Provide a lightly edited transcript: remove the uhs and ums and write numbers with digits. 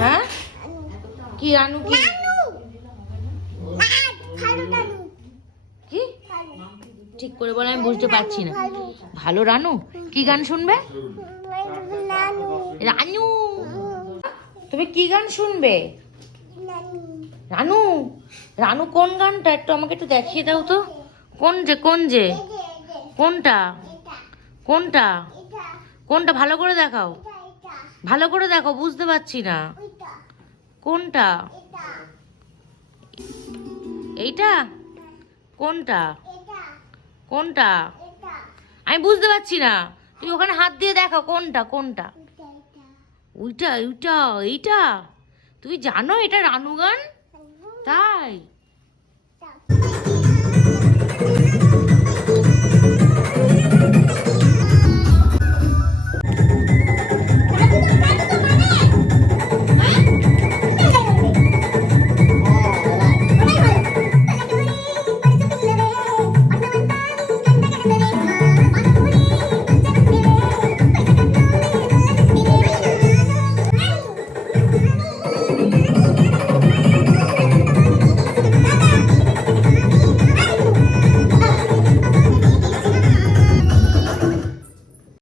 হ্যাঁ কি রানু কি কি ঠিক করে বলে আমি বুঝতে পারছি না। ভালো রানু কি গান শুনবে? রানু তুমি কি গান শুনবে? রানু রানু কোন গানটা একটু আমাকে একটু দেখিয়ে দাও তো। কোন যে কোনটা কোনটা কোনটা ভালো করে দেখাও, ভালো করে দেখো, বুঝতে পারছি না কোনটা। এইটা কোনটা কোনটা আমি বুঝতে পারছি না, তুই ওখানে হাত দিয়ে দেখো কোনটা কোনটা। ওইটা ওইটা এইটা তুমি জানো এটা রানু গান? তাই